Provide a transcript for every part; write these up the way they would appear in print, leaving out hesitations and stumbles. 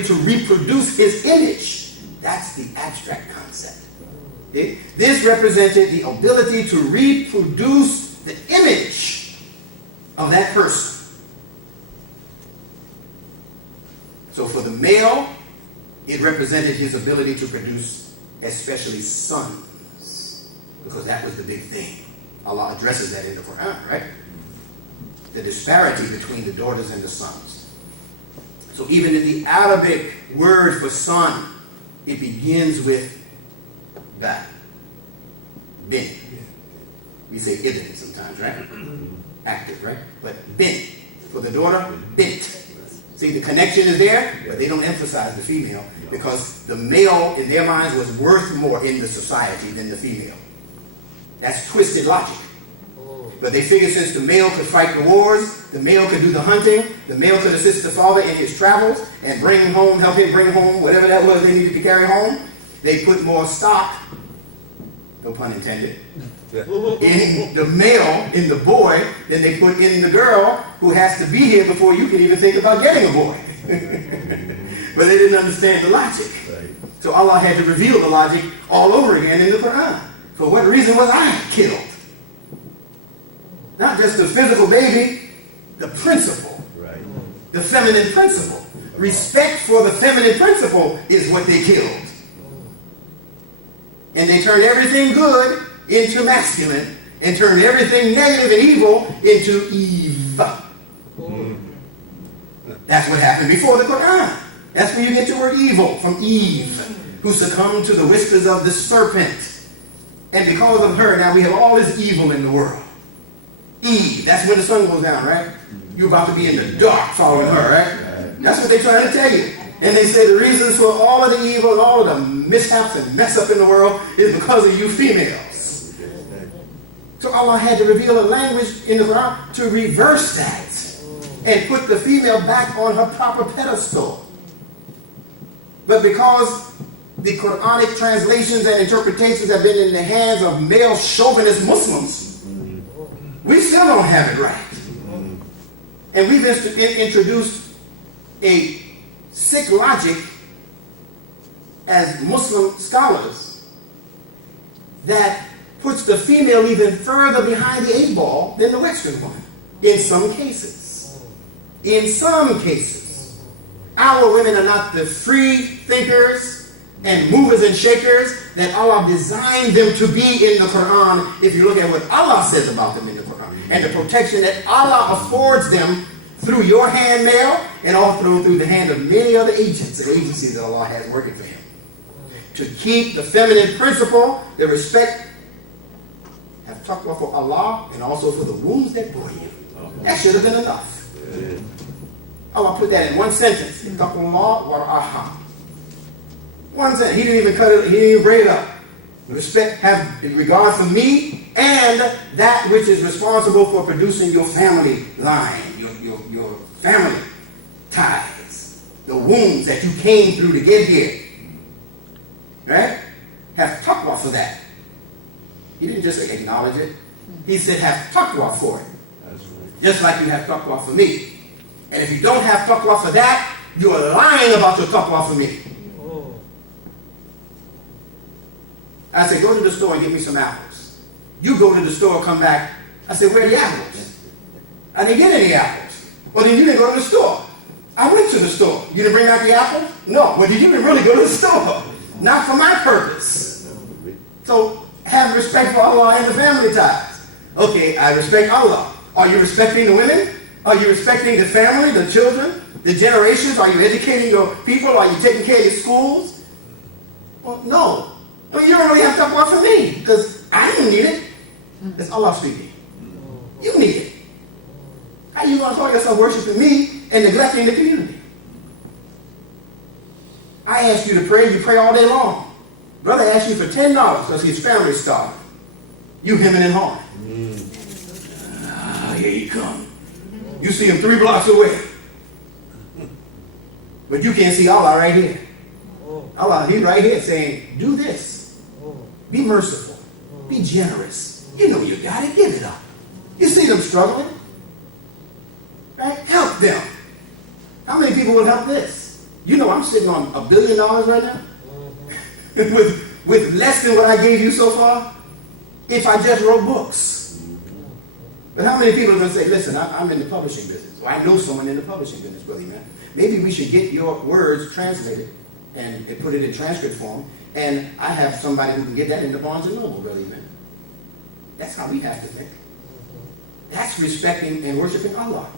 to reproduce his image. That's the abstract concept. Okay? This represented the ability to reproduce the image of that person. So for the male, it represented his ability to produce especially sons, because that was the big thing. Allah addresses that in the Quran, right? The disparity between the daughters and the sons. So even in the Arabic word for son, it begins with ba, bin. We say ibn sometimes, right? Active, right? But bin, for the daughter, bint. See, the connection is there, but they don't emphasize the female, because the male in their minds was worth more in the society than the female. That's twisted logic. But they figured since the male could fight the wars, the male could do the hunting, the male could assist the father in his travels and bring him home, help him bring home whatever that was they needed to carry home, they put more stock, no pun intended, in the male, in the boy, than they put in the girl, who has to be here before you can even think about getting a boy. But they didn't understand the logic. So Allah had to reveal the logic all over again in the Quran. For what reason was I killed? Not just the physical baby, the principle. Right. The feminine principle. Respect for the feminine principle is what they killed. And they turned everything good into masculine, and turned everything negative and evil into Eve. That's what happened before the Quran. That's where you get your word evil, from Eve, who succumbed to the whispers of the serpent. And because of her, now we have all this evil in the world. Eve, that's when the sun goes down, right? You're about to be in the dark following her, right? That's what they're trying to tell you. And they say the reasons for all of the evil and all of the mishaps and mess up in the world is because of you females. So Allah had to reveal a language in the Quran to reverse that and put the female back on her proper pedestal. But because the Quranic translations and interpretations have been in the hands of male chauvinist Muslims, we still don't have it right. And we've introduced a sick logic as Muslim scholars that puts the female even further behind the eight ball than the Western one. In some cases. In some cases. Our women are not the free thinkers and movers and shakers that Allah designed them to be in the Quran, if you look at what Allah says about them in the Quran. And the protection that Allah affords them through your hand, male, and also through the hand of many other agents and agencies that Allah has working for him. To keep the feminine principle, the respect, have taqwa for Allah, and also for the wombs that bore you. That should have been enough. Allah put that in one sentence. Ittaqullah war'aham. One sentence. He didn't even cut it, he didn't even break it up. Respect, have regard for me and that which is responsible for producing your family line, your family ties, the wombs that you came through to get here. Right? Have taqwa for that. He didn't just acknowledge it. He said have taqwa for it. That's right. Just like you have taqwa for me. And if you don't have taqwa for that, you are lying about your taqwa for me. I said, go to the store and get me some apples. You go to the store, come back. I said, where are the apples? I didn't get any apples. Well, then you didn't go to the store. I went to the store. You didn't bring back the apples? No. Well, then you didn't really go to the store. Not for my purpose. So have respect for Allah and the family ties. Okay, I respect Allah. Are you respecting the women? Are you respecting the family, the children, the generations? Are you educating your people? Are you taking care of your schools? Well, no. Well, you don't really have to talk about for me, because I don't need it. It's Allah speaking. You need it. How are you going to call yourself worshiping me and neglecting the community? I ask you to pray, you pray all day long. Brother asked you for $10 because his family's starving. You hemming and hawing. Here he come. You see him 3 blocks away. But you can't see Allah right here. Allah, he's right here saying, do this. Be merciful. Be generous. You know you got it. Give it up. You see them struggling. Right? Help them. How many people will help this? You know I'm sitting on $1 billion right now with less than what I gave you so far if I just wrote books. But how many people are going to say, listen, I'm in the publishing business, or I know someone in the publishing business, Brother Man. Maybe we should get your words translated and put it in transcript form, and I have somebody who can get that into Barnes & Noble, Brother Man. That's how we have to think. That's respecting and worshiping Allah.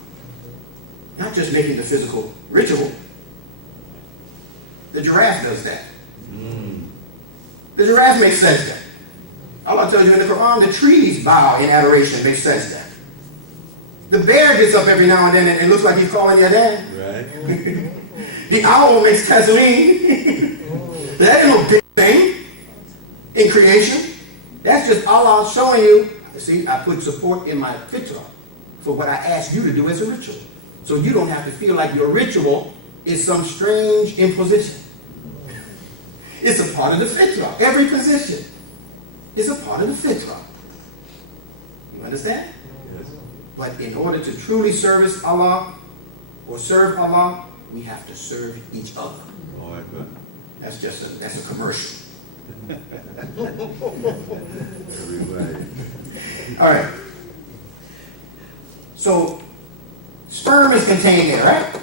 Not just making the physical ritual. The giraffe does that. The giraffe makes sajda. Allah tells you in the Quran, the trees bow in adoration, make sajda. The bear gets up every now and then and it looks like he's calling your dad. Right. The owl makes taslim. That ain't no big thing in creation. That's just Allah showing you, see, I put support in my fitrah for what I asked you to do as a ritual. So you don't have to feel like your ritual is some strange imposition. It's a part of the fitrah. Every position is a part of the fitrah. You understand? Yes. But in order to truly service Allah or serve Allah, we have to serve each other. Oh, that's a commercial. All right. So sperm is contained there, right?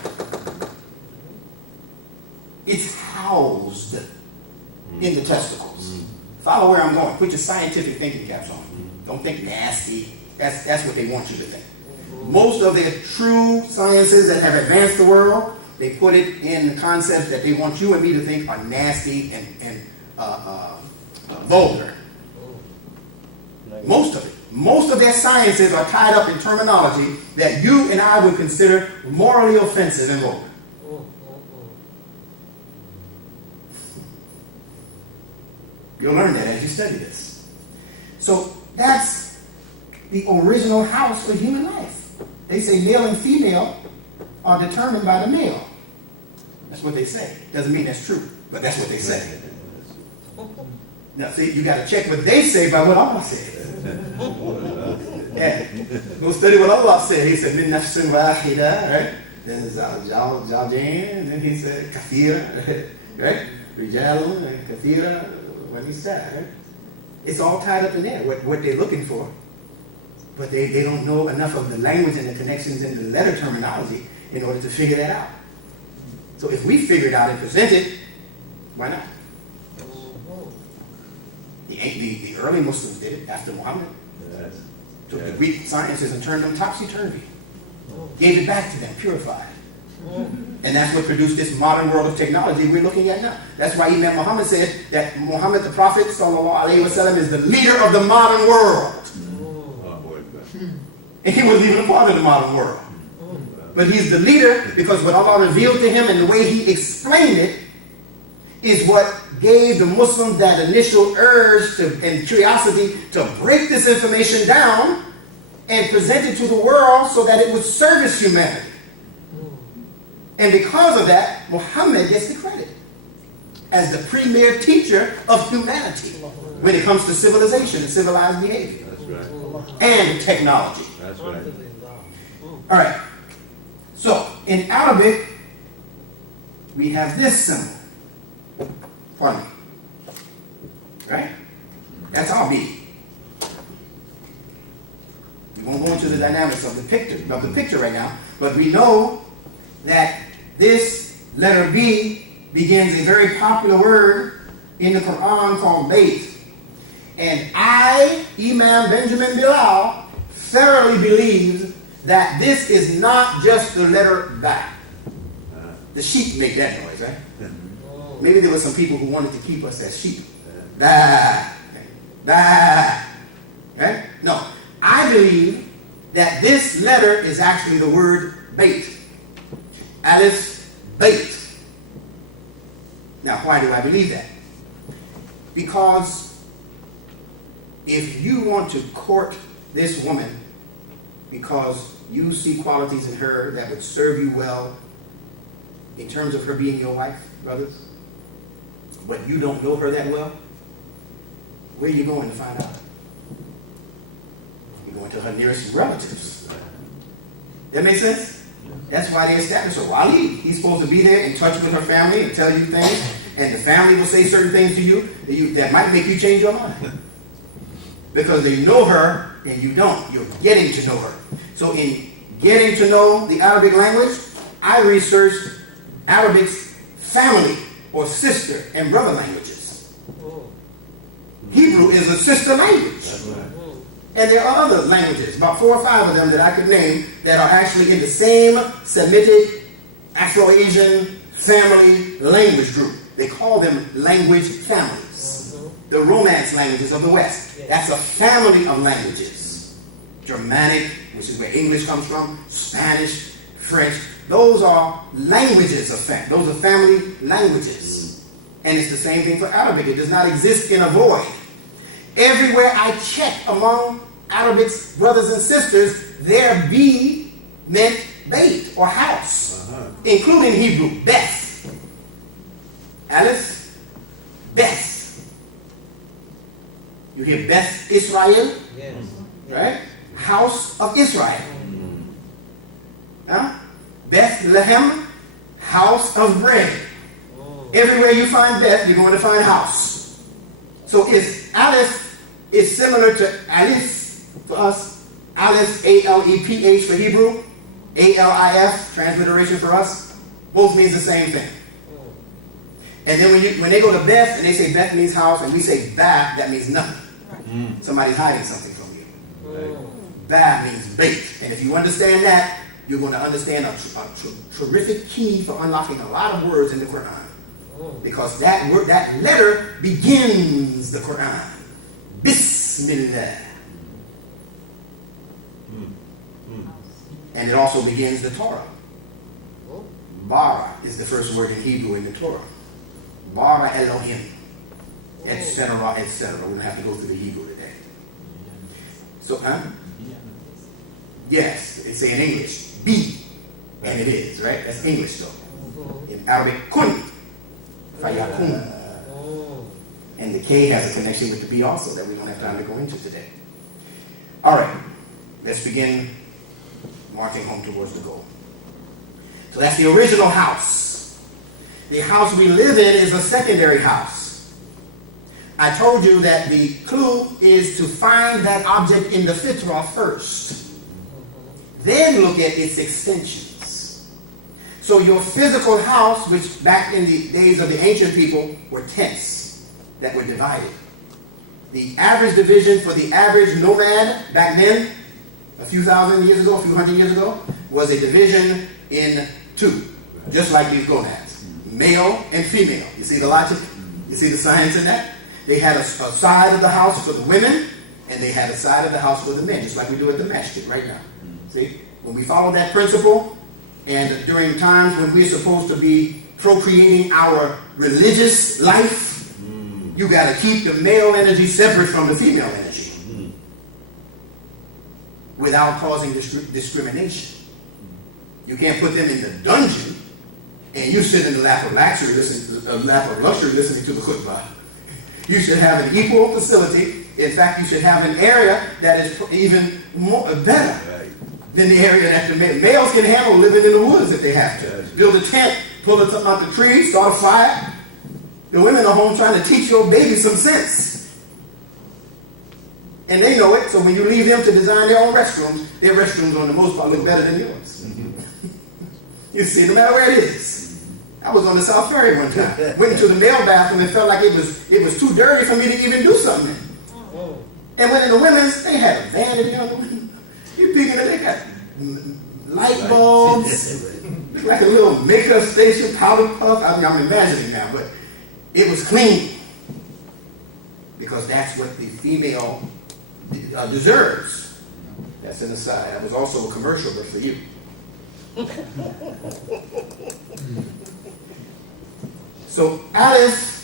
It's housed in the testicles. Follow where I'm going. Put your scientific thinking caps on. Don't think nasty. That's what they want you to think. Most of their true sciences that have advanced the world, they put it in the concepts that they want you and me to think are nasty and vulgar. Most of it. Most of their sciences are tied up in terminology that you and I would consider morally offensive and vulgar. You'll learn that as you study this. So that's the original house of human life. They say male and female are determined by the male. That's what they say. Doesn't mean that's true, but that's what they say. Now see, you got to check what they say by what Allah said. Yeah. Go study what Allah said. He said, min nafsin wahida, right? Then Zawjain, and then he said, kathira, right? Rijal, and kathira, what he said, right? It's all tied up in there, what they're looking for. But they don't know enough of the language and the connections and the letter terminology in order to figure that out. So if we figure it out and present it, why not? The early Muslims did it after Muhammad. Yes. Took the Greek sciences and turned them topsy-turvy. Gave it back to them, purified. And that's what produced this modern world of technology we're looking at now. That's why Imam Muhammad said that Muhammad the Prophet ﷺ is the leader of the modern world. And he wasn't even a part of the modern world. But he's the leader because what Allah revealed to him and the way he explained it is what gave the Muslims that initial urge and curiosity to break this information down and present it to the world so that it would service humanity. And because of that, Muhammad gets the credit as the premier teacher of humanity when it comes to civilization and civilized behavior. That's right. And technology. That's right. All right. So, in Arabic, we have this symbol. Pardon me. Right? That's our B. We won't go into the dynamics of the picture right now, but we know that this letter B begins a very popular word in the Quran called Bayt. And I, Imam Benjamin Bilal, thoroughly believe that this is not just the letter Ba. The sheep make that noise, right? Maybe there were some people who wanted to keep us as sheep. Ba, ba, right? No, I believe that this letter is actually the word Bayt. Aleph, Bayt. Now, why do I believe that? Because if you want to court this woman because you see qualities in her that would serve you well in terms of her being your wife, brothers, but you don't know her that well, where are you going to find out? You're going to her nearest relatives. That make sense? That's why they established a wali. He's supposed to be there in touch with her family and tell you things, and the family will say certain things to you that might make you change your mind. Because they know her and you don't. You're getting to know her. So in getting to know the Arabic language, I researched Arabic's family or sister and brother languages. Hebrew is a sister language. And there are other languages, about 4 or 5 of them that I could name, that are actually in the same Semitic, Afro-Asian family language group. They call them language families. The Romance languages of the West. That's a family of languages. Germanic, which is where English comes from, Spanish, French. Those are languages of family. Those are family languages. And it's the same thing for Arabic. It does not exist in a void. Everywhere I check among Arabic's brothers and sisters, their B meant bait or house, including Hebrew, Beth. Aleph, Beth. You hear Beth Israel? Yes. Right? House of Israel. Huh? Bethlehem, house of bread. Everywhere you find Beth, you're going to find house. So Aleph is similar to Alif for us. Aleph, A-L-E-P-H for Hebrew. A-L-I-F, transliteration for us. Both means the same thing. And then when they go to Beth and they say Beth means house and we say Ba, that means nothing. Somebody's hiding something from you. Ba means bait. And if you understand that, you're going to understand a terrific key for unlocking a lot of words in the Quran. Because that word, that letter begins the Quran. Bismillah. And it also begins the Torah. Bara is the first word in Hebrew in the Torah. Bara Elohim. Etc., etc. We're going to have to go through the Hebrew today. So, yes, it's in English. B. And it is, right? That's English though. In Arabic, kun. Fayakun. And the K has a connection with the B also that we don't have time to go into today. All right, let's begin marching home towards the goal. So that's the original house. The house we live in is a secondary house. I told you that the clue is to find that object in the fitrah first. Then look at its extensions. So your physical house, which back in the days of the ancient people were tents that were divided. The average division for the average nomad back then, a few thousand years ago, a few hundred years ago, was a division in 2, just like these gonads, male and female. You see the logic? You see the science in that? They had a side of the house for the women, and they had a side of the house for the men, just like we do at the masjid right now. See? When we follow that principle, and during times when we're supposed to be procreating our religious life, you got to keep the male energy separate from the female energy without causing discrimination. You can't put them in the dungeon and you sit in the lap of luxury listening to the khutbah. You should have an equal facility. In fact, you should have an area that is even better than the area that the males can handle living in the woods if they have to. Build a tent, pull something out the tree, start a fire. The women are home trying to teach your baby some sense. And they know it, so when you leave them to design their own restrooms, their restrooms on the most part look better than yours. You see, no matter where it is. I was on the South Ferry one time. Went into the male bathroom and felt like it was too dirty for me to even do something. And went in the women's, they had a vanity on the window. You peek in it, they got light bulbs. Looked like a little makeup station, powder puff. I mean, I'm imagining now, but it was clean. Because that's what the female deserves. That's an aside. That was also a commercial, but for you. So Aleph,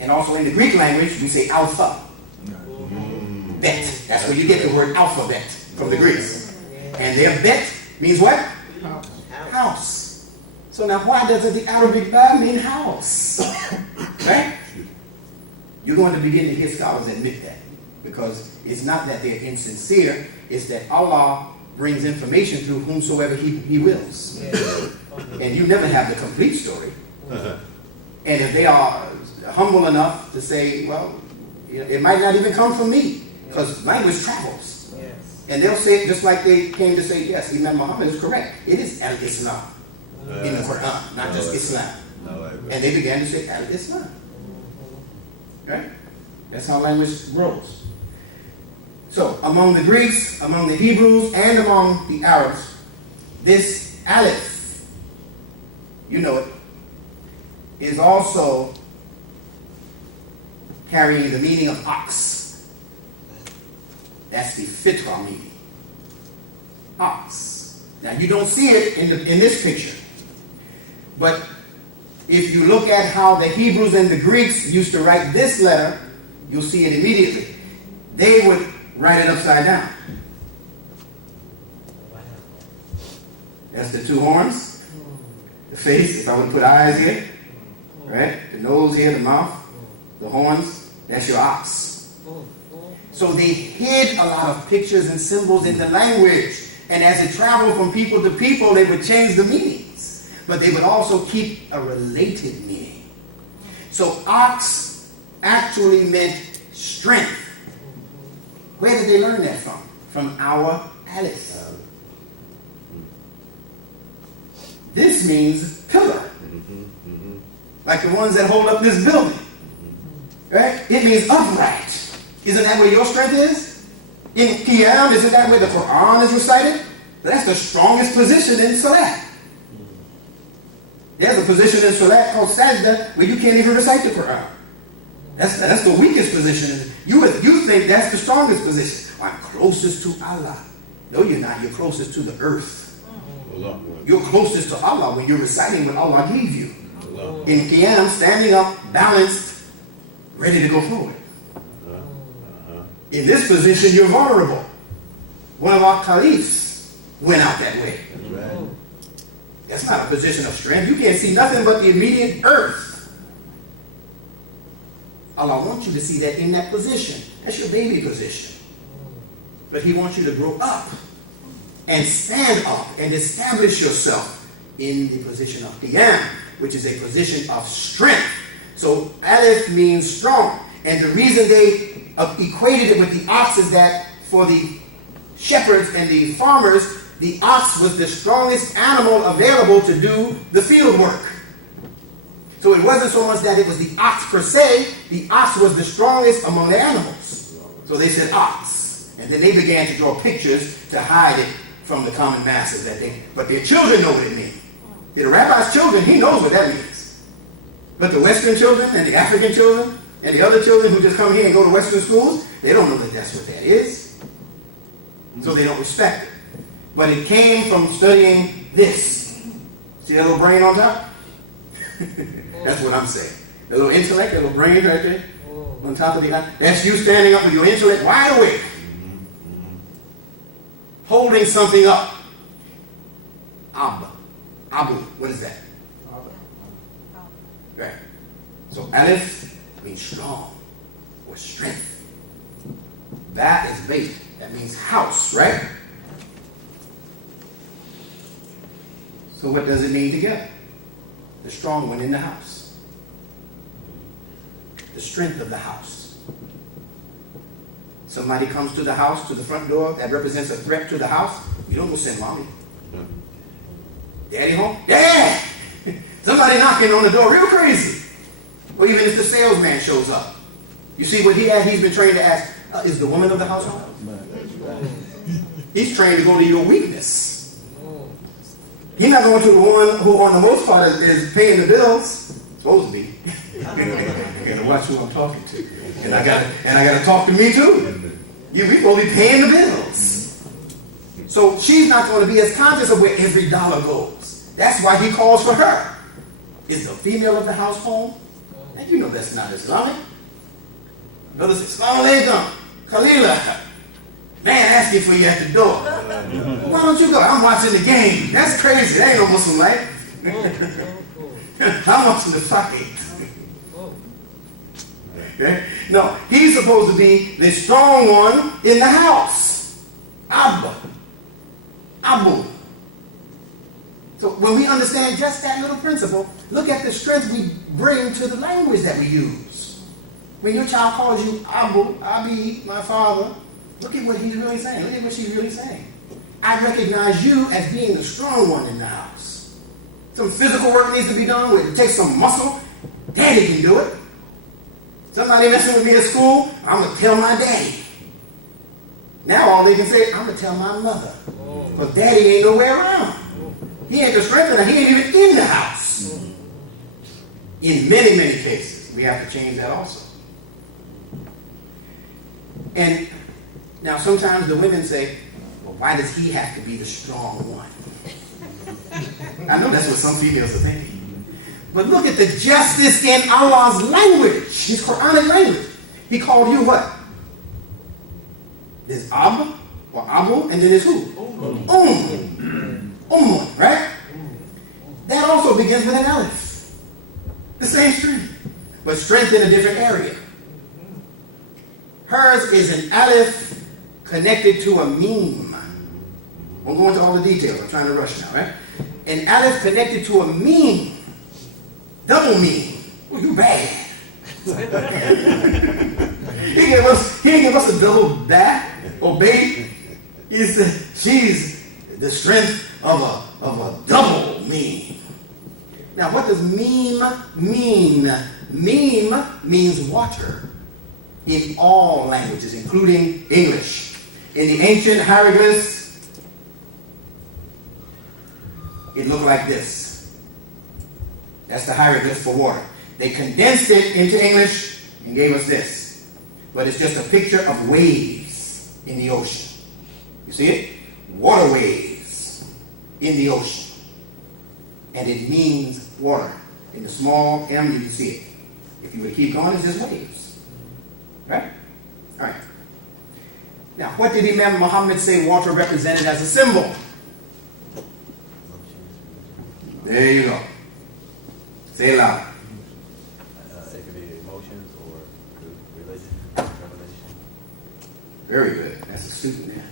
and also in the Greek language, we say alpha. Bet. That's where you get the word alphabet from the Greeks. And their bet means what? House. So now why doesn't the Arabic ba mean house? Right? You're going to begin to hear scholars admit that. Because it's not that they're insincere, it's that Allah brings information through whomsoever he wills. And you never have the complete story. And if they are humble enough to say, well, it might not even come from me, because language travels. And they'll say it just like they came to say, yes, Imam Muhammad is correct. It is al-Islam in the Quran, not just Islam. And they began to say al-Islam. Right? That's how language grows. So, among the Greeks, among the Hebrews, and among the Arabs, this aleph, you know it, is also carrying the meaning of ox. That's the fitra meaning. Ox. Now, you don't see it in this picture. But if you look at how the Hebrews and the Greeks used to write this letter, you'll see it immediately. They would write it upside down. That's the two horns, the face, if I would put eyes here, right? The nose here, the mouth, the horns, that's your ox. So they hid a lot of pictures and symbols in the language. And as it traveled from people to people, they would change the meanings. But they would also keep a related meaning. So ox actually meant strength. Where did they learn that from? From our aleph. This means pillar. Like the ones that hold up this building. Right? It means upright. Isn't that where your strength is? In Qiyam, isn't that where the Qur'an is recited? That's the strongest position in Salat. There's a position in Salat called Sajda where you can't even recite the Qur'an. That's the weakest position. You think that's the strongest position. I'm closest to Allah. No, you're not. You're closest to the earth. You're closest to Allah when you're reciting what Allah gave you. In Qiyam, standing up, balanced, ready to go forward. In this position, you're vulnerable. One of our caliphs went out that way. That's not a position of strength. You can't see nothing but the immediate earth. Allah wants you to see that in that position. That's your baby position. But He wants you to grow up and stand up and establish yourself in the position of Qiyam, which is a position of strength. So Aleph means strong. And the reason they equated it with the ox is that for the shepherds and the farmers, the ox was the strongest animal available to do the field work. So it wasn't so much that it was the ox per se, the ox was the strongest among the animals. So they said ox. And then they began to draw pictures to hide it from the common masses. But their children know what it means. The rabbi's children, he knows what that means. But the Western children and the African children and the other children who just come here and go to Western schools, they don't know that that's what that is. So they don't respect it. But it came from studying this. See that little brain on top? That's what I'm saying. The little intellect, the little brain right there on top of the eye. That's you standing up with your intellect wide awake. Holding something up. Abu. What is that? Right. So Aleph means strong or strength. That is Beit. That means house, right? So what does it mean together? The strong one in the house. The strength of the house. Somebody comes to the house, to the front door, that represents a threat to the house. You don't go send mommy. Daddy home? Yeah! Somebody knocking on the door real crazy. Or even if the salesman shows up. You see what he's been trained to ask, is the woman of the house home? He's trained to go to your weakness. He's not going to the one who, on the most part, is paying the bills. Supposed to be. I got to watch who I'm talking to, and I got to talk to me too. We will be paying the bills. So she's not going to be as conscious of where every dollar goes. That's why he calls for her. Is the female of the house home? And you know that's not Islamic. Brother says, "Assalamu alaikum, Khalila. Man asking for you at the door. Why don't you go? I'm watching the game. That's crazy. That ain't no Muslim life. I'm watching the fight." Okay? No, he's supposed to be the strong one in the house. Abba. Abu. So when we understand just that little principle, look at the strength we bring to the language that we use. When your child calls you Abu, Abi, my father, look at what he's really saying. Look at what she's really saying. I recognize you as being the strong one in the house. Some physical work needs to be done where it takes some muscle. Daddy can do it. Somebody messing with me at school, I'm going to tell my daddy. Now all they can say, I'm going to tell my mother. But daddy ain't nowhere around. He ain't the strength and he ain't even in the house. In many, many cases, we have to change that also. And now sometimes the women say, well, why does he have to be the strong one? I know that's what some females are thinking. But look at the justice in Allah's language, his Quranic language. He called you what? There's Ab or Abu, and then there's who? Right? That also begins with an Aleph. The same strength, but strength in a different area. Hers is an Aleph connected to a meme. Won't go into all the details. I'm trying to rush now, right? An Aleph connected to a meme. Double meme. Oh, you bad. He didn't give us a double bat or bait. He said, she's the strength of a double meme. Now, what does meme mean? Meme means water in all languages, including English. In the ancient hieroglyphs, it looked like this. That's the hieroglyph for water. They condensed it into English and gave us this. But it's just a picture of waves in the ocean. You see it? Water waves in the ocean. And it means water. In the small m, you can see it. If you would keep going, it's just waves. Right? All right. Now, what did Imam Muhammad say water represented as a symbol? There you go. Say it loud. It could be emotions or religion, revelation. Very good. That's a student there.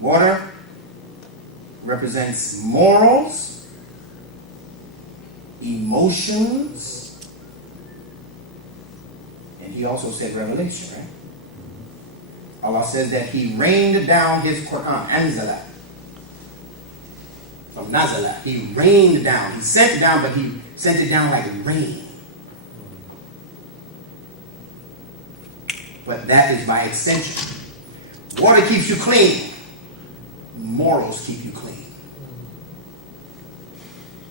Water represents morals, emotions, and he also said revelation, right? Allah says that he rained down his Qur'an, anzala. From nazala, he rained down. He sent down, but he sent it down like rain. But that is by extension. Water keeps you clean. Morals keep you clean.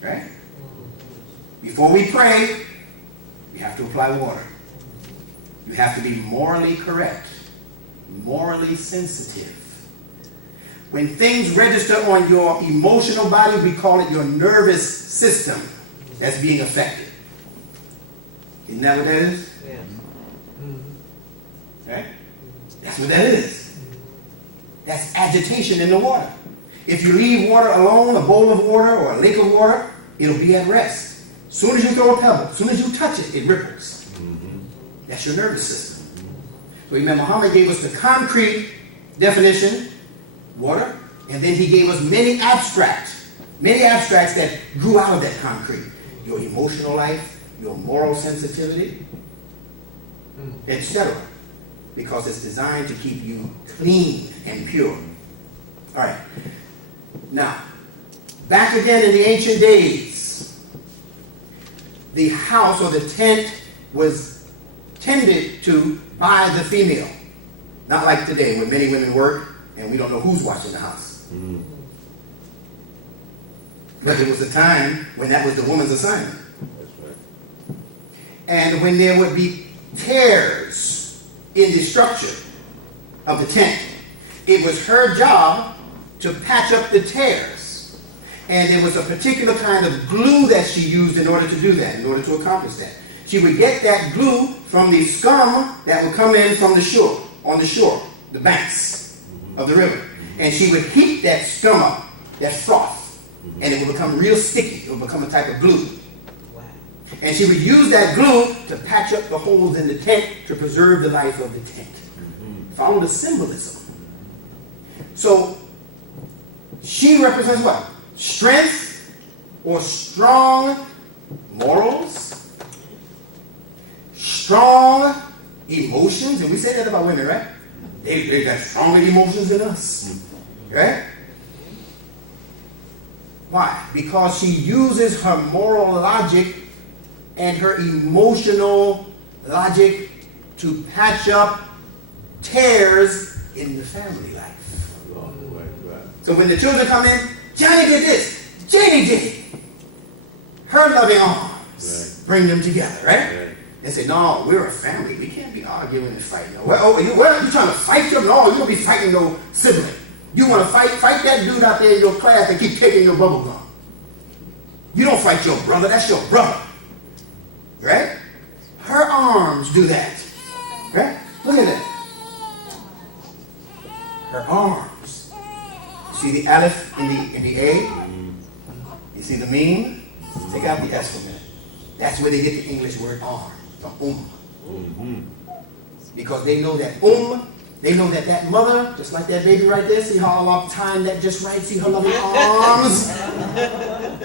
Right? Before we pray, you have to apply water. You have to be morally correct, morally sensitive. When things register on your emotional body, we call it your nervous system that's being affected. Isn't that what that is? Yeah. Right? That's what that is. That's agitation in the water. If you leave water alone, a bowl of water or a lake of water, it'll be at rest. As soon as you throw a pebble, as soon as you touch it, it ripples. That's your nervous system. So Imam Muhammad gave us the concrete definition, water, and then he gave us many abstracts that grew out of that concrete. Your emotional life, your moral sensitivity, etc. Because it's designed to keep you clean and pure. All right. Now, back again in the ancient days, the house or the tent was tended to by the female. Not like today, where many women work and we don't know who's watching the house. But there was a time when that was the woman's assignment. That's right. And when there would be tears in the structure of the tent, it was her job to patch up the tears. And there was a particular kind of glue that she used in order to do that, in order to accomplish that. She would get that glue from the scum that would come in from the shore, on the shore, the banks of the river. And she would heat that scum up, that froth, and it would become real sticky. It would become a type of glue. Wow. And she would use that glue to patch up the holes in the tent to preserve the life of the tent. Follow the symbolism. So She represents what? Strength or strong morals, strong emotions, and we say that about women, right? They got stronger emotions than us, right? Why? Because she uses her moral logic and her emotional logic to patch up tears in the family life. So when the children come in, Johnny did this, Janie did it. Her loving arms bring them together, right? And say, no, we're a family. We can't be arguing and fighting. Well, you trying to fight your? No, you don't be fighting no sibling. You want to fight that dude out there in your class that keep taking your bubble gum. You don't fight your brother. That's your brother. Right? Her arms do that. Right? Look at that. Her arms. See the aleph in the A? You see the meme? Take out the S for a minute. That's where they get the English word arm, from Because they know that they know that mother, just like that baby right there, see how Allah timed that just right? See her loving arms?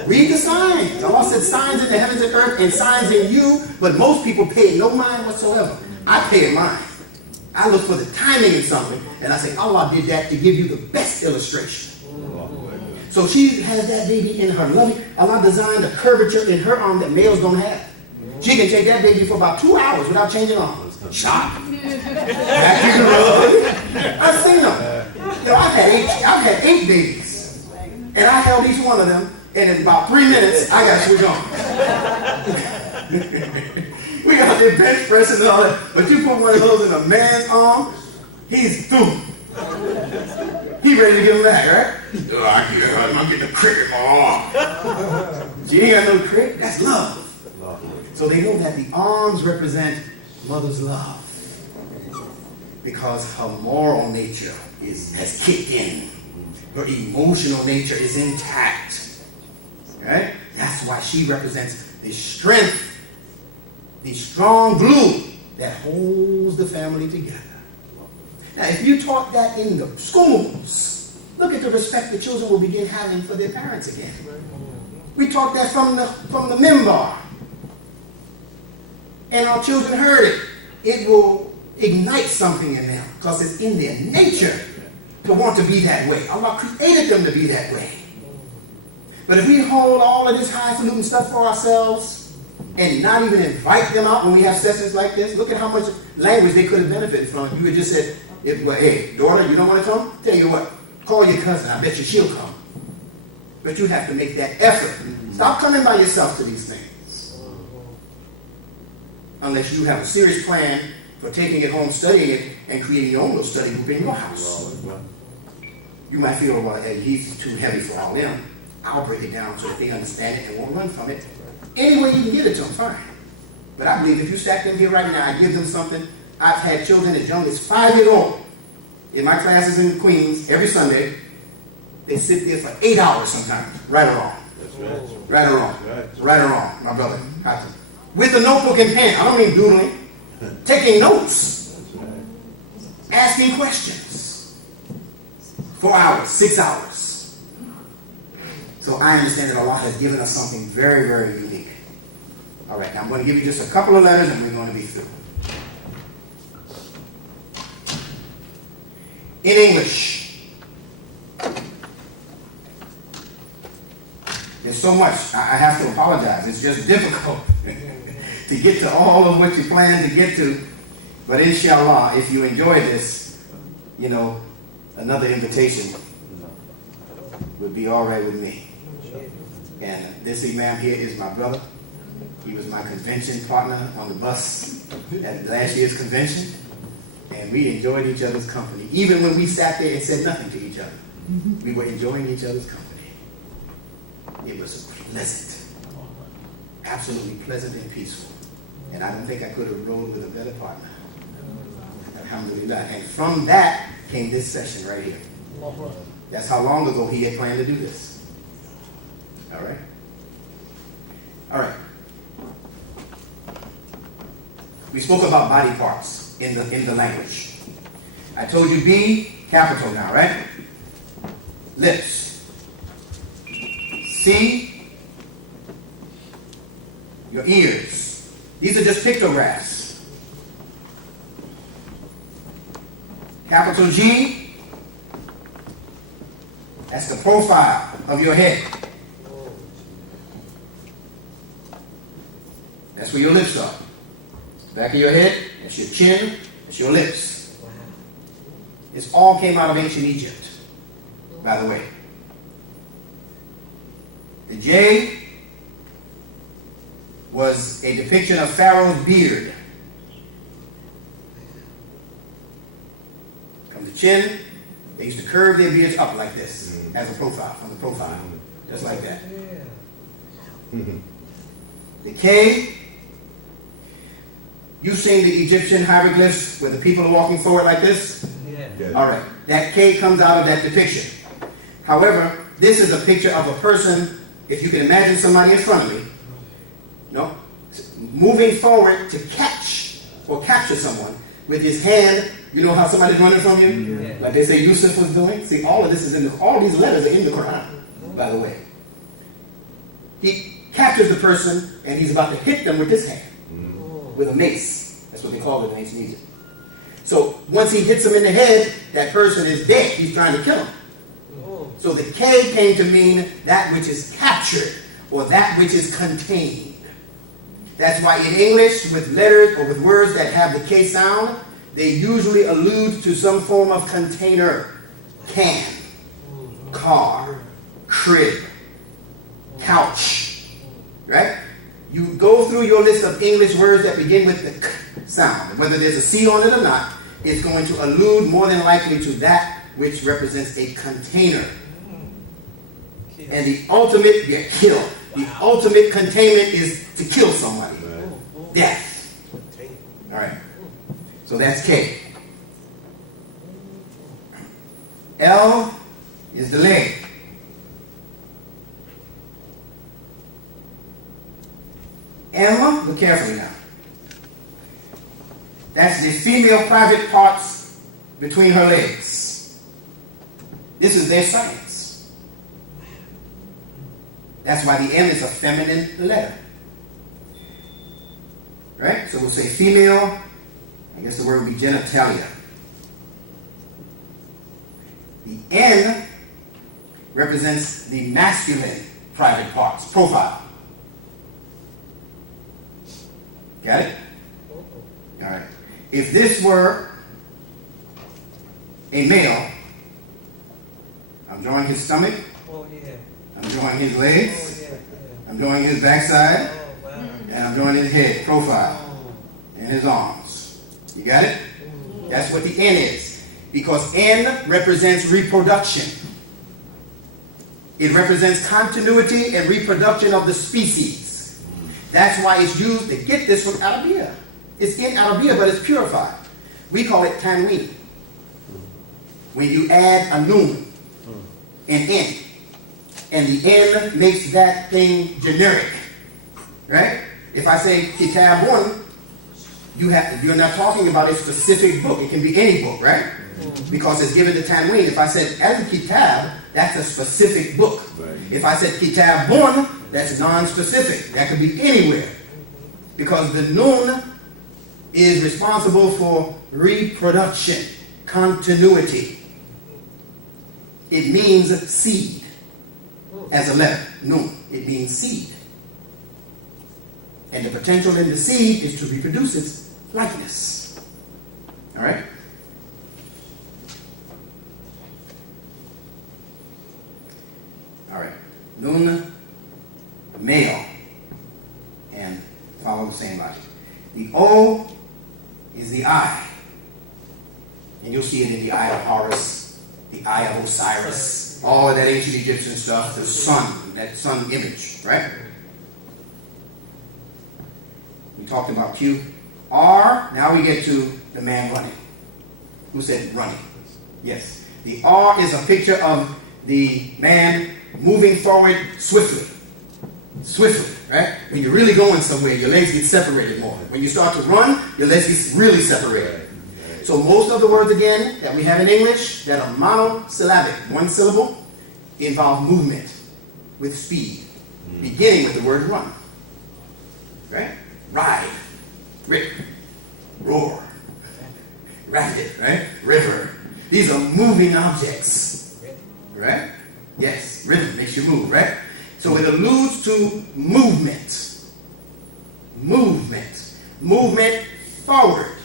Read the signs. Allah said signs in the heavens and earth and signs in you, but most people pay no mind whatsoever. I pay mind. I look for the timing in something, and I say, Allah did that to give you the best illustration. So she has that baby in her loving. Allah designed a curvature in her arm that males don't have. She can take that baby for about 2 hours without changing arms. Shock. I've seen them. So I've had 8 babies. And I held each one of them, and in about 3 minutes, I got to switch on. We got their bench presses and all that. But you put one of those in a man's arm, he's through. He ready to give him back, right? Oh, I'm getting a crick in my arm. She ain't got no crick. That's love. So they know that the arms represent mother's love. Because her moral nature has kicked in. Her emotional nature is intact. Right? That's why she represents the strength, the strong glue that holds the family together. Now, if you taught that in the schools, look at the respect the children will begin having for their parents again. We taught that from the minbar. And our children heard it. It will ignite something in them because it's in their nature to want to be that way. Allah created them to be that way. But if we hold all of this highfalutin stuff for ourselves and not even invite them out when we have sessions like this, look at how much language they could have benefited from if you had just said, hey, daughter, you don't want to come? Tell you what, call your cousin. I bet you she'll come. But you have to make that effort. Stop coming by yourself to these things. Unless you have a serious plan for taking it home, studying it, and creating your own little study group in your house. You might feel, well, hey, he's too heavy for all them. I'll break it down so that they understand it and won't run from it. Any way you can get it to them, fine. But I believe if you stack them here right now, I give them something. I've had children as young as 5 years old in my classes in Queens every Sunday. They sit there for 8 hours sometimes, right or wrong. Right or wrong. Right or wrong, my brother. With a notebook and pen. I don't mean doodling. Taking notes. Asking questions. 4 hours, 6 hours. So I understand that Allah has given us something very, very unique. All right, now I'm going to give you just a couple of letters and we're going to be through. In English, there's so much. I have to apologize. It's just difficult to get to all of what you plan to get to. But inshallah, if you enjoy this, another invitation would be all right with me. And this imam here is my brother. He was my convention partner on the bus at last year's convention. And we enjoyed each other's company. Even when we sat there and said nothing to each other, we were enjoying each other's company. It was pleasant. Absolutely pleasant and peaceful. And I don't think I could have rode with a better partner. Alhamdulillah. And from that came this session right here. That's how long ago he had planned to do this. All right? All right. We spoke about body parts in the language. I told you B, capital now, right? Lips. C, your ears. These are just pictographs. Capital G, that's the profile of your head. That's where your lips are. Back of your head, that's your chin, that's your lips. This all came out of ancient Egypt, by the way. The J was a depiction of Pharaoh's beard. Comes the chin. They used to curve their beards up like this, as a profile, from the profile, just like that. The K, you've seen the Egyptian hieroglyphs where the people are walking forward like this? Yeah. All right, that K comes out of that depiction. However, this is a picture of a person, if you can imagine somebody in front of me, no, moving forward to catch or capture someone with his hand. You know how somebody's running from you? Yeah. Like they say Yusuf was doing? See, all of this is all these letters are in the Quran, by the way. He captures the person and he's about to hit them with this hand, with a mace. That's what they call it in ancient Egypt. So once he hits him in the head, that person is dead. He's trying to kill him. So the K came to mean that which is captured or that which is contained. That's why in English, with letters or with words that have the K sound, they usually allude to some form of container. Can, car, crib, couch, right? You go through your list of English words that begin with the K sound. Whether there's a C on it or not, it's going to allude more than likely to that which represents a container. And the ultimate, kill. The ultimate containment is to kill somebody. Death. All right. So that's K. L is the leg. M, look carefully now. That's the female private parts between her legs. This is their science. That's why the M is a feminine letter. Right? So we'll say female. I guess the word would be genitalia. The N represents the masculine private parts, profile. Got it? All right. If this were a male, I'm drawing his stomach. Oh, yeah. I'm drawing his legs. Oh, yeah. I'm drawing his backside. Oh, wow. And I'm drawing his head, profile, and his arms. You got it? That's what the N is. Because N represents reproduction. It represents continuity and reproduction of the species. That's why it's used to get this from Arabia. It's in Arabia, but it's purified. We call it tanween. When you add a noon, an N, and the N makes that thing generic. Right? If I say kitabun, you're not talking about a specific book. It can be any book, right? Because it's given the tanween. If I said al-kitab, that's a specific book. Right. If I said kitabun, that's non-specific. That could be anywhere. Because the nun is responsible for reproduction, continuity. It means seed. As a letter, nun, it means seed. And the potential in the seed is to reproduce its likeness. All right? All right. Nun, male, and follow the same logic. The O is the eye. And you'll see it in the eye of Horus, the eye of Osiris, all of that ancient Egyptian stuff, the sun, that sun image, right? We talked about Q. R, now we get to the man running. Who said running? Yes. The R is a picture of the man moving forward swiftly. Swiftly, right? When you're really going somewhere, your legs get separated more. When you start to run, your legs get really separated. So most of the words, again, that we have in English that are monosyllabic, one syllable, involve movement. with speed, beginning with the word run. Right? Ride, rip, roar, rapid, right? River. These are moving objects. Right? Yes, rhythm makes you move, right? So it alludes to movement. Movement. Movement forward.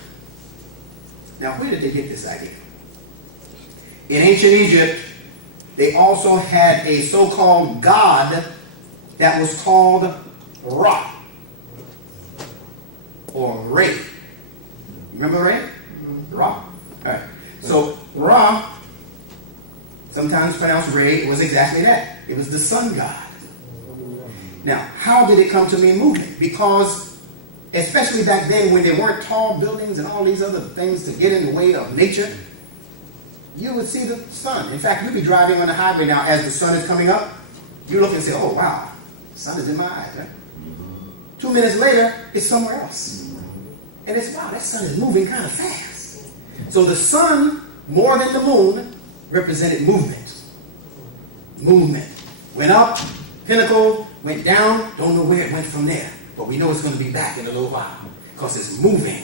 Now, where did they get this idea? In ancient Egypt, they also had a so-called god that was called Ra or Re. Remember Re? Ra. All right. So Ra, sometimes pronounced Re, was exactly that. It was the sun god. Now, how did it come to mean movement? Because, especially back then when there weren't tall buildings and all these other things to get in the way of nature, you would see the sun. In fact, you'd be driving on the highway now as the sun is coming up. You look and say, oh, wow, the sun is in my eyes. Right? 2 minutes later, it's somewhere else. And it's, wow, that sun is moving kind of fast. So the sun, more than the moon, represented movement. Movement. Went up, pinnacle, went down, don't know where it went from there. But we know it's going to be back in a little while because it's moving.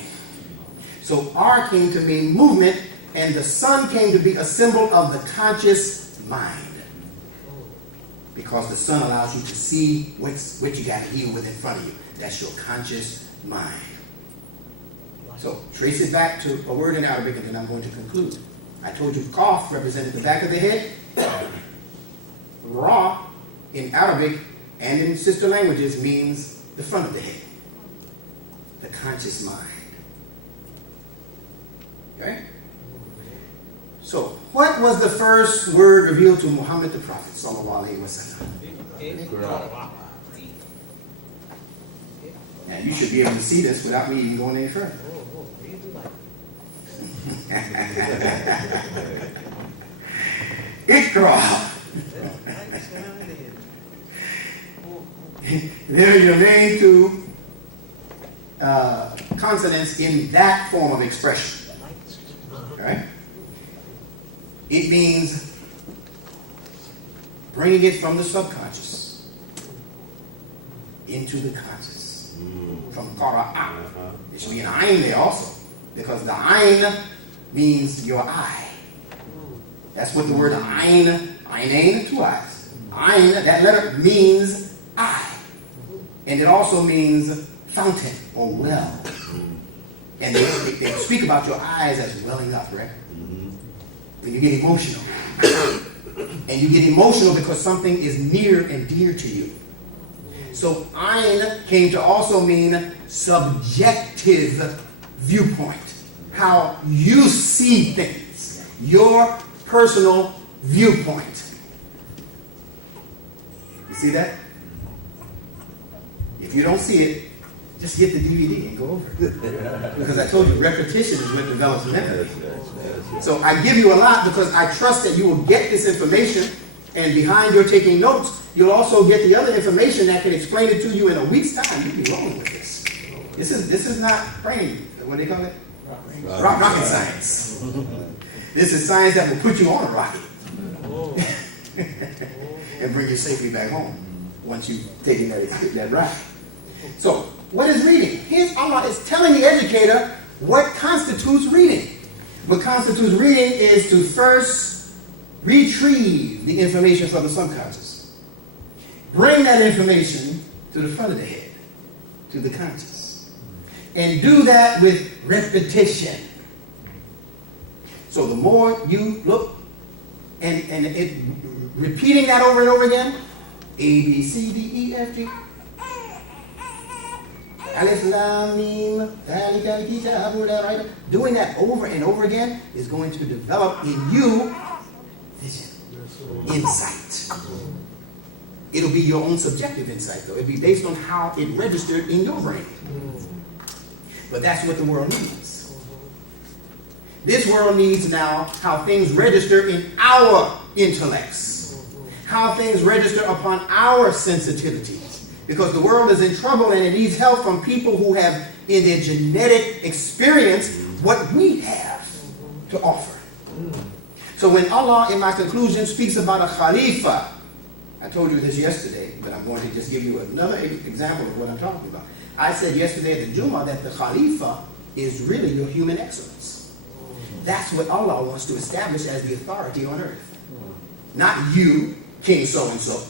So R came to mean movement, and the sun came to be a symbol of the conscious mind. Because the sun allows you to see what you got to deal with in front of you. That's your conscious mind. So trace it back to a word in Arabic, and then I'm going to conclude. I told you Qaf represented the back of the head. Ra in Arabic and in sister languages means the front of the head. The conscious mind. Okay? So, what was the first word revealed to Muhammad the Prophet? Sallallahu Alaihi Wasallam. Now, you should be able to see this without me even going any further. Iqra. There are your main two consonants in that form of expression. All right? It means bringing it from the subconscious into the conscious. From qara'a. There should be an ayn there also, because the ayn means your eye. That's what the word aynain, 2 eyes. Ayn, that letter means eye. And it also means fountain or well. And they speak about your eyes as welling up, right? When you get emotional. And you get emotional because something is near and dear to you. So ayn came to also mean subjective viewpoint. How you see things. Your personal viewpoint. You see that? If you don't see it, just get the DVD and go over it. Because I told you, repetition is what develops memory. So I give you a lot because I trust that you will get this information, and behind your taking notes, you'll also get the other information that can explain it to you in a week's time. You'll be rolling with this. This is not brain, what do they call it? Rocket science. This is science that will put you on a rocket and bring you safely back home once you've taken that ride. So, what is reading? Here's Allah is telling the educator what constitutes reading. What constitutes reading is to first retrieve the information from the subconscious. Bring that information to the front of the head, to the conscious. And do that with repetition. So the more you look and repeating that over and over again, A, B, C, D, E, F, G, Alif, Lam, Mim, doing that over and over again is going to develop in you vision, insight. It'll be your own subjective insight, though. It'll be based on how it registered in your brain. But that's what the world needs. This world needs now how things register in our intellects, how things register upon our sensitivities. Because the world is in trouble and it needs help from people who have in their genetic experience what we have to offer. So when Allah, in my conclusion, speaks about a Khalifa, I told you this yesterday, but I'm going to just give you another example of what I'm talking about. I said yesterday at the Jummah that the Khalifa is really your human excellence. That's what Allah wants to establish as the authority on earth. Not you, King so-and-so.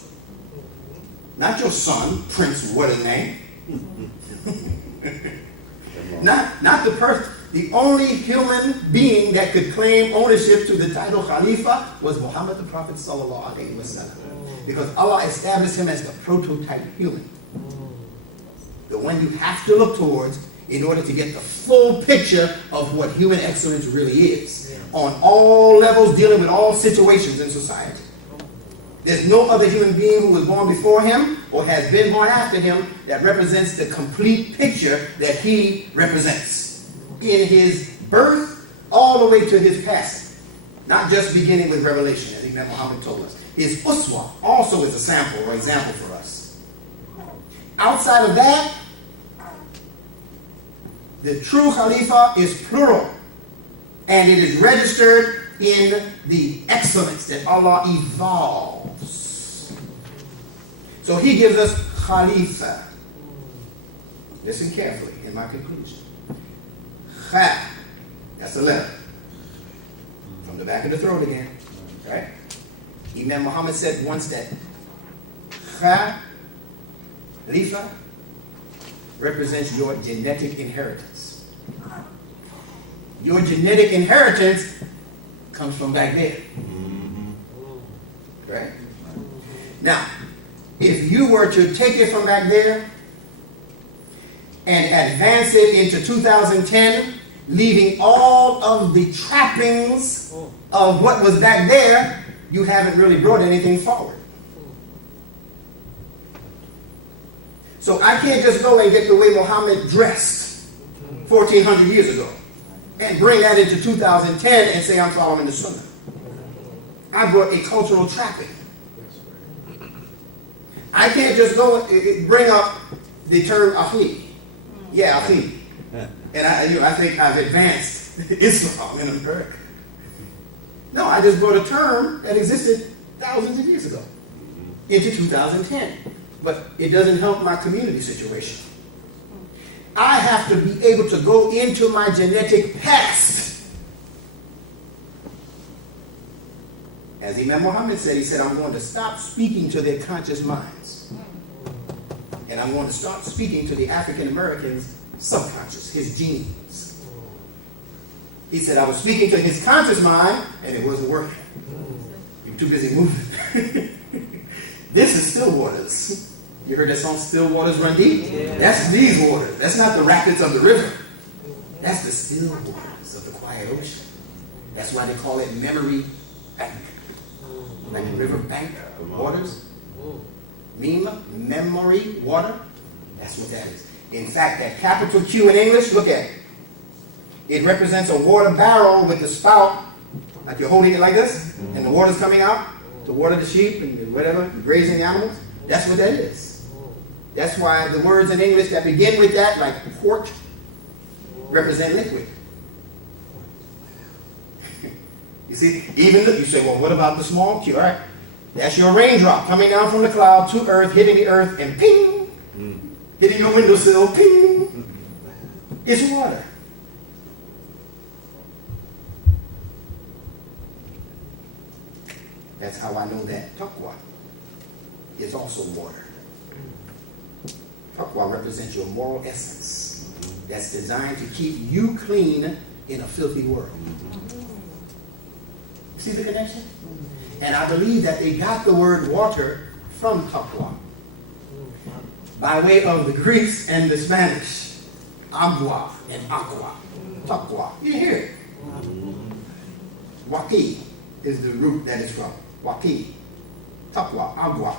Not your son, Prince what his name. not the person. The only human being that could claim ownership to the title Khalifa was Muhammad the Prophet sallallahu alaihi wasallam. Because Allah established him as the prototype human. The one you have to look towards in order to get the full picture of what human excellence really is. On all levels, dealing with all situations in society. There's no other human being who was born before him or has been born after him that represents the complete picture that he represents. In his birth, all the way to his passing. Not just beginning with revelation, as Imam Muhammad told us. His uswa also is a sample or example for us. Outside of that, the true Khalifa is plural. And it is registered in the excellence that Allah evolves. So he gives us Khalifa. Listen carefully in my conclusion. Kha, that's the letter. From the back of the throat again. Right? Imam Muhammad said once that Khalifa represents your genetic inheritance. Your genetic inheritance comes from back there. Right? Now, if you were to take it from back there and advance it into 2010, leaving all of the trappings of what was back there, you haven't really brought anything forward. So I can't just go and get the way Muhammad dressed 1400 years ago and bring that into 2010 and say I'm following the Sunnah. I brought a cultural trapping. I can't just go bring up the term Akhi. Yeah, Akhi. And I think I've advanced Islam in America. No, I just brought a term that existed thousands of years ago into 2010. But it doesn't help my community situation. I have to be able to go into my genetic past. As Imam Muhammad said, he said, I'm going to stop speaking to their conscious minds. And I'm going to start speaking to the African American's subconscious, his genes. He said, I was speaking to his conscious mind, and it wasn't working. You were too busy moving. This is still waters. You heard that song, Still Waters Run Deep? Yeah. That's these waters. That's not the rapids of the river. That's the still waters of the quiet ocean. That's why they call it memory bank. Like river bank waters. Memory water. That's what that is. In fact, that capital Q in English, look at it. It represents a water barrel with the spout, like you're holding it like this, and the water's coming out to water the sheep and whatever, grazing animals. That's what that is. That's why the words in English that begin with that, like port, represent liquid. You see, even you say, well, what about the small Q? All right, that's your raindrop coming down from the cloud to earth, hitting the earth, and ping, hitting your windowsill, ping. It's water. That's how I know that taqwa is also water. Taqwa represents your moral essence that's designed to keep you clean in a filthy world. See the connection? And I believe that they got the word water from taqwa by way of the Greeks and the Spanish. Agua and aqua. Taqwa. You hear it. Waqi is the root that it's from. Waqi. Taqwa. Agua.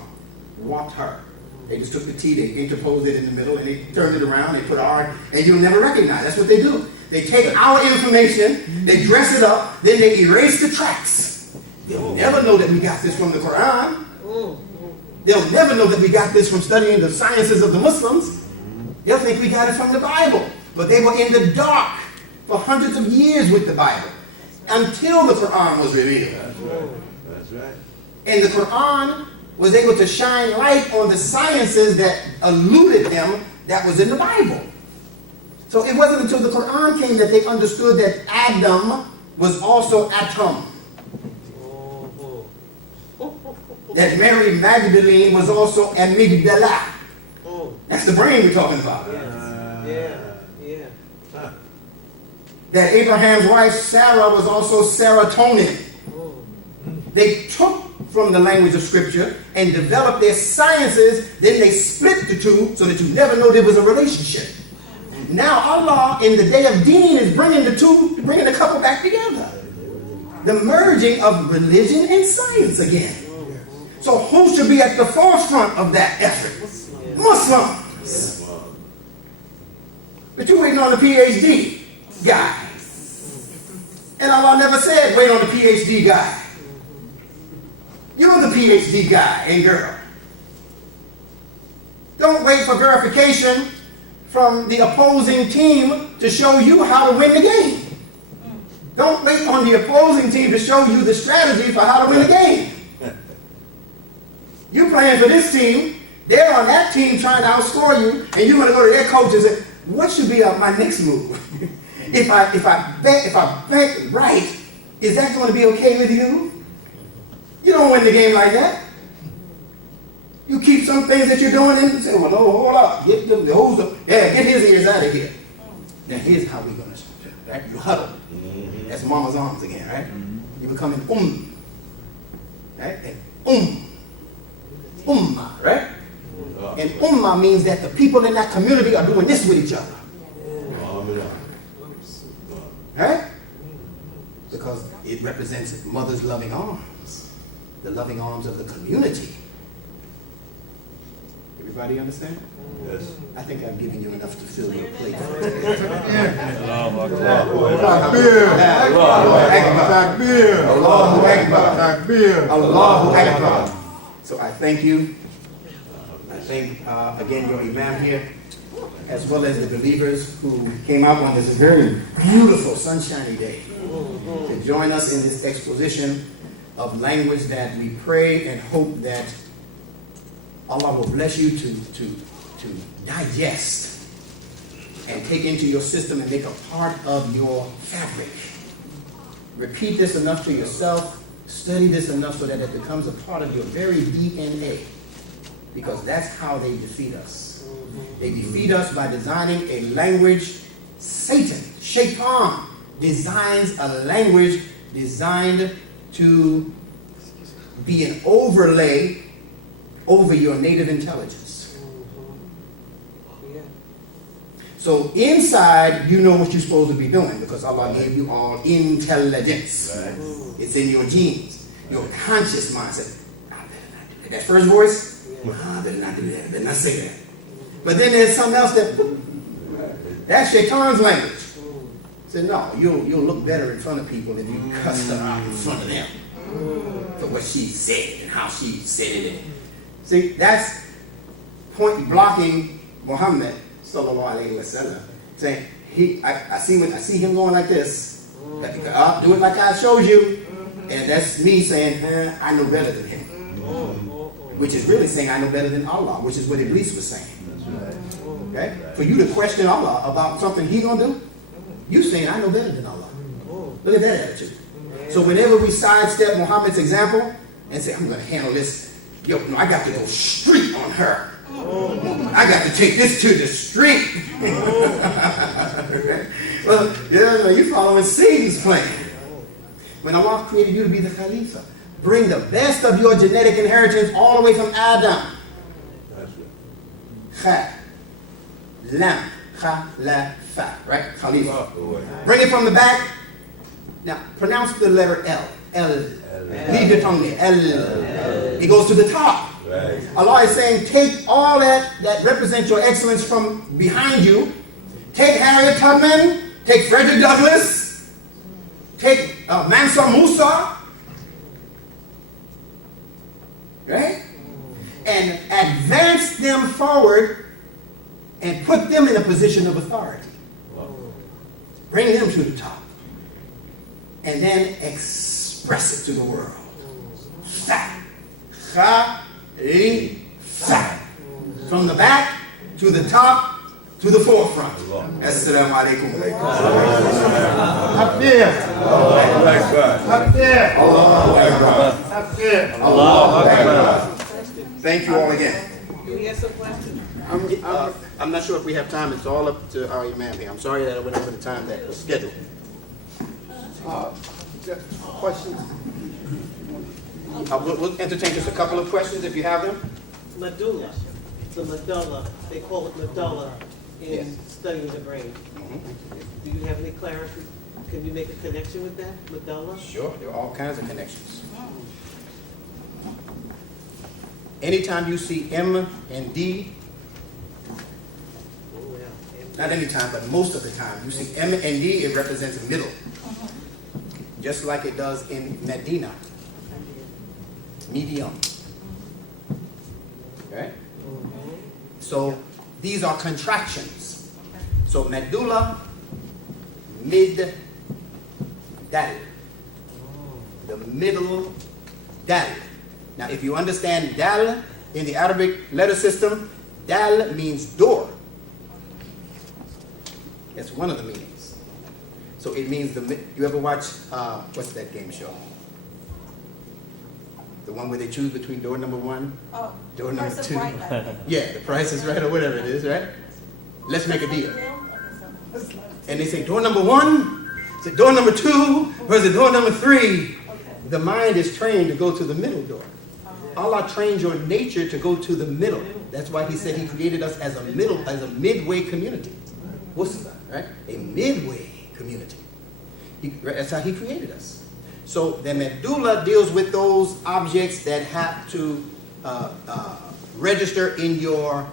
Water. They just took the T, they interposed it in the middle, and they turned it around, they put R, and you'll never recognize. That's what they do. They take our information, they dress it up, then they erase the tracks. They'll never know that we got this from the Quran. They'll never know that we got this from studying the sciences of the Muslims. They'll think we got it from the Bible. But they were in the dark for hundreds of years with the Bible until the Quran was revealed. That's right. And the Quran was able to shine light on the sciences that eluded them that was in the Bible. So it wasn't until the Quran came that they understood that Adam was also atom. That Mary Magdalene was also amygdala. That's the brain we're talking about. That Abraham's wife Sarah was also serotonin. They took from the language of Scripture and developed their sciences, then they split the two so that you never know there was a relationship. Now Allah in the day of Deen is bringing the couple back together. The merging of religion and science again. So who should be at the forefront of that effort? Muslims. But you're waiting on the PhD guy. And Allah never said wait on the PhD guy. You're the PhD guy and girl. Don't wait for verification from the opposing team to show you how to win the game. Don't wait on the opposing team to show you the strategy for how to win the game. You're playing for this team, they're on that team trying to outscore you, and you're going to go to their coach and say, what should be my next move? if I bet right, is that going to be okay with you? You don't win the game like that. You keep some things that you're doing and say, well, no, hold up. Get his ears out of here. Now, here's how we're going to do it. Right? You huddle. That's mama's arms again, right? You become an right? And ummah, right? And ummah means that the people in that community are doing this with each other. Right? Because it represents mother's loving arms. The loving arms of the community. Everybody understand? Yes. I think I've given you enough to fill your plate. Allahu Akbar. So I thank you. I thank, again, your imam here, as well as the believers who came out on this very beautiful, sunshiny day to join us in this exposition of language that we pray and hope that Allah will bless you to digest and take into your system and make a part of your fabric. Repeat this enough to yourself. Study this enough so that it becomes a part of your very DNA. Because that's how they defeat us. They defeat us by designing a language. Satan, Shaitan, designs a language designed to be an overlay over your native intelligence. So inside, you know what you're supposed to be doing because Allah gave you all intelligence. Right. It's in your genes, your conscious mindset. I better not do that. That first voice, I better not do that. I better not say that. But then there's something else that's Shaitan's language. Say, no, you'll look better in front of people if you cuss her out in front of them for what she said and how she said it. See, that's point blocking Muhammad sallallahu alaihi wasallam, saying I see him going like this. Do it like I showed you, and that's me saying I know better than him, which is really saying I know better than Allah, which is what Iblis was saying. Okay, for you to question Allah about something He gonna do, you saying I know better than Allah. Look at that attitude. So whenever we sidestep Muhammad's example and say I'm gonna handle this. Yo, no, I got to go street on her. I got to take this to the street. Well, no, you're following Satan's plan. When Allah created you to be the Khalifa, bring the best of your genetic inheritance all the way from Adam. Kha, lam, kha, la, fa, right? Khalifa. Bring it from the back. Now, pronounce the letter L. L. Leave your tongue there. L. It goes to the top. Right. Allah is saying, take all that represents your excellence from behind you. Take Harriet Tubman. Take Frederick Douglass. Take Mansa Musa. Right? And advance them forward and put them in a position of authority. Bring them to the top. And then express it to the world. Fa, kha, Fa. From the back to the top to the forefront. Assalamu alaikum. Up there. Up there. Up there. Thank you all again. Do we have some questions? I'm not sure if we have time. It's all up to our imam here. I'm sorry that I went over the time that was scheduled. Questions? We'll entertain just a couple of questions if you have them. Medulla, the medulla, they call it medulla in Yes. studying the brain. Do you have any clarity? Can you make a connection with that, medulla? Sure, there are all kinds of connections. Anytime you see M and D, Oh, yeah. not anytime, but most of the time, you see M and D, it represents middle. Just like it does in Medina, medium. Okay? So these are contractions. So medulla, mid, dal. The middle dal. Now if you understand dal in the Arabic letter system, dal means door. That's one of the meanings. So it means you ever watch, what's that game show? The one where they choose between door number 1, door number 2. Yeah, The Price is Right or whatever it is, right? Let's make a deal. And they say door number 1, is it door number 2, or is it door number 3? The mind is trained to go to the middle door. Allah trained your nature to go to the middle. That's why he said he created us as a midway community. What's that, right? A midway community. That's how he created us. So the medulla deals with those objects that have to register in your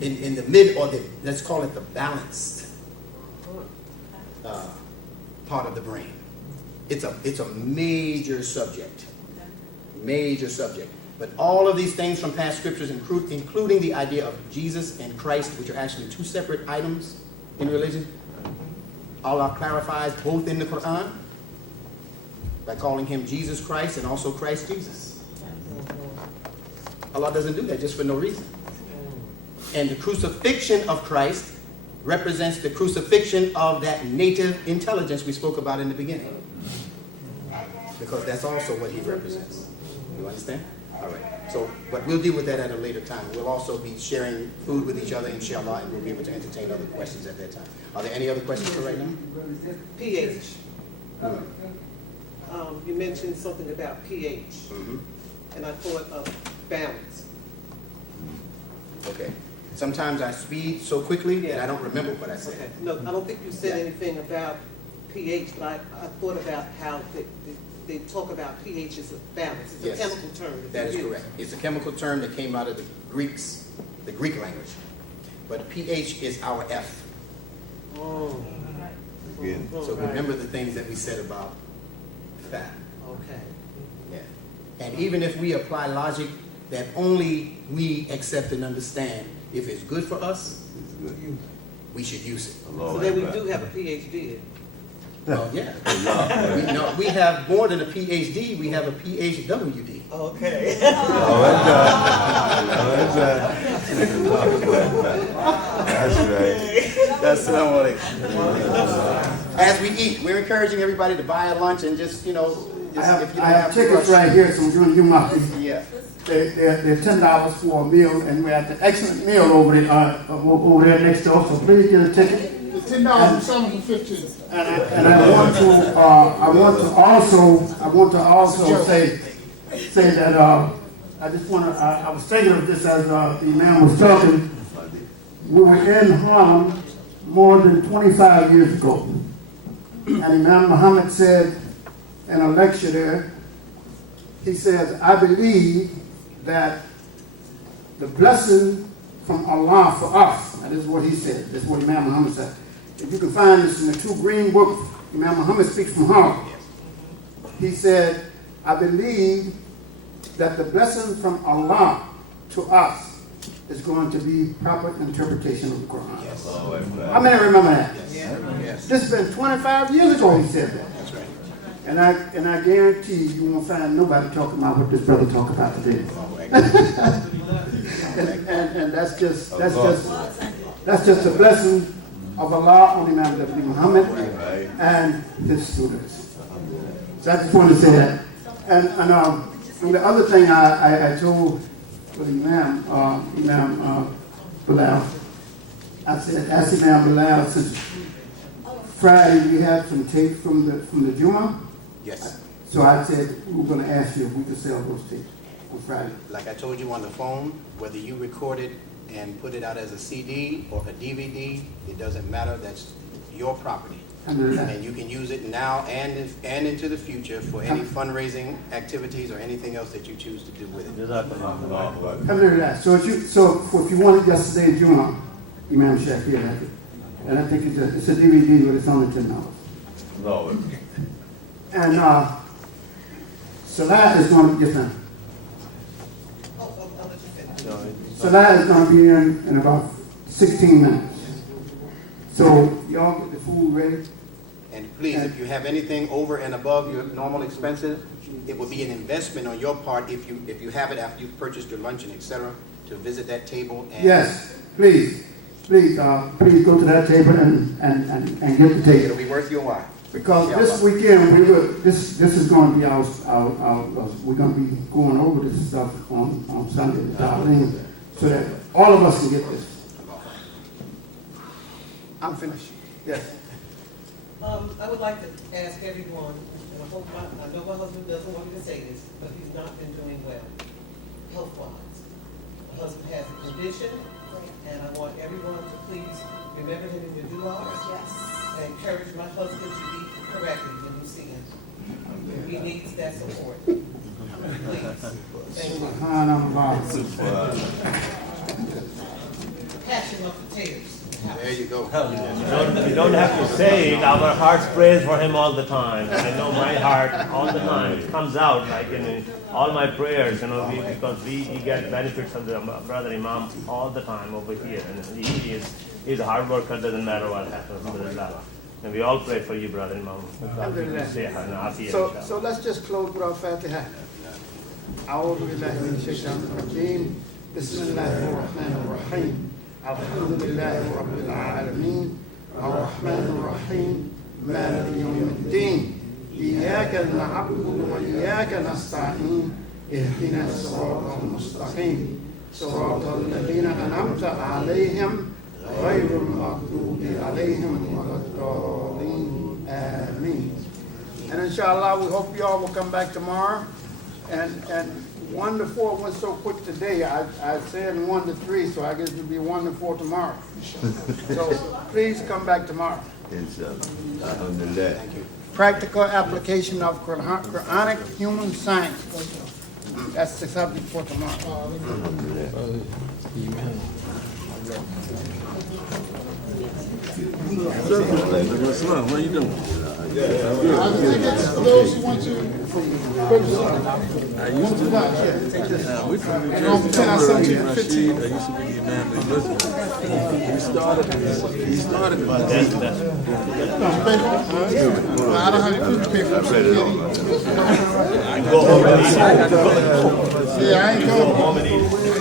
in the mid, or the, let's call it the balanced part of the brain. It's a major subject. Major subject. But all of these things from past scriptures, including the idea of Jesus and Christ, which are actually two separate items in religion, Allah clarifies both in the Quran by calling him Jesus Christ and also Christ Jesus. Allah doesn't do that just for no reason. And the crucifixion of Christ represents the crucifixion of that native intelligence we spoke about in the beginning. Because that's also what he represents. You understand? All right. So, but we'll deal with that at a later time. We'll also be sharing food with each other, inshallah, and we'll be able to entertain other questions at that time. Are there any other questions for right now? pH. You mentioned something about pH, and I thought of balance. Okay. Sometimes I speed so quickly that I don't remember what I said. Okay. No, I don't think you said anything about pH, but I thought about how they talk about pH as a balance. It's Yes. a chemical term. That is correct. It's a chemical term that came out of the Greeks, the Greek language. But pH is our F. Oh. Again. So remember the things that we said about fat. Okay. Yeah. And even if we apply logic that only we accept and understand, if it's good for us, It's good. we should use it. So then we do have a PhD. Well, yeah. We have more than a PhD, we have a PhWD. Okay. That's right. That's as we eat, we're encouraging everybody to buy a lunch and just, you know, I just, if you have, don't I have tickets to rush. right here, so I'm doing you my. Yeah. They're $10 for a meal, and we're at the excellent meal over there next door. So please get a ticket. The $10 and some for 15. And I want to also say that I was thinking of this as the man was talking. We were in Harlem more than 25 years ago, and Imam Muhammad said in a lecture there, he says, I believe that the blessing from Allah for us, and this is what he said, this is what Imam Muhammad said. If you can find this in the two green books, Imam Muhammad speaks from Harlem. He said, I believe that the blessing from Allah to us is going to be proper interpretation of the Quran. Yes. How many remember that? Yes. This has been 25 years ago he said that. That's right. And I guarantee you won't find nobody talking about what this brother talked about today. and that's just a blessing of Allah on Imam W. Muhammad and his students. So I just wanted to say that. And the other thing I told the Imam Bilal, I said, ask Imam Bilal, since Friday we had some tape from the Juma. Yes. So I said we were going to ask you if we could sell those tapes on Friday. Like I told you on the phone, whether you record it and put it out as a CD or a DVD, it doesn't matter. That's your property. And you can use it now and into the future for any fundraising activities or anything else that you choose to do with it. Alhamdulillah. So if you wanted yesterday's Juma, Imam Shafi had it. And I think it's a DVD, but it's only $10. No. And Salah is going to get done. I'll let you finish. Salah is going to be in about 16 minutes. So y'all get the food ready. And please, if you have anything over and above your normal expenses, it will be an investment on your part if you have it after you've purchased your luncheon, etc., to visit that table. And Yes, please go to that table and get the table. it'll be worth your while. Because this weekend this is going to be our we're going to be going over this stuff on Sunday, so that all of us can get this. I'm finished. Yes. I would like to ask everyone, and I know my husband doesn't want me to say this, but he's not been doing well, health-wise. My husband has a condition, and I want everyone to please remember him in your du'as. Yes. And encourage my husband to eat correctly when you see him. He needs that support. Please. Thank you. Passion of the tears. There you go. You don't have to say it. Our hearts praise for him all the time. I know my heart all the time. It comes out like in all my prayers, because we get benefits of the brother Imam all the time over here. And he's a hard worker, doesn't matter what happens. And we all pray for you, brother Imam. So let's just close with our Fatiha. أعوذ بالله من الشيطان الرجيم بسم الله الرحمن الرحيم الحمد لله رب العالمين الرحمن الرحيم مالك يوم الدين إياك نعبد وإياك نستعين اهدنا الصراط المستقيم صراط الذين أنعمت عليهم غير المغضوب عليهم ولا الضالين آمين. And inshallah, we hope you all will come back tomorrow. And 1 to 4 went so quick today. I said 1 to 3, so I guess it'll be 1 to 4 tomorrow. So please come back tomorrow. Alhamdulillah. Practical application of Quranic human science. That's the subject for tomorrow. What are you doing? Are the tickets for those who want to purchase I used to. We trying to Rashid. I used to be the man with Muslim. He started I don't have any food to pay for. I read it all. Go home and eat. Yeah, I ain't going.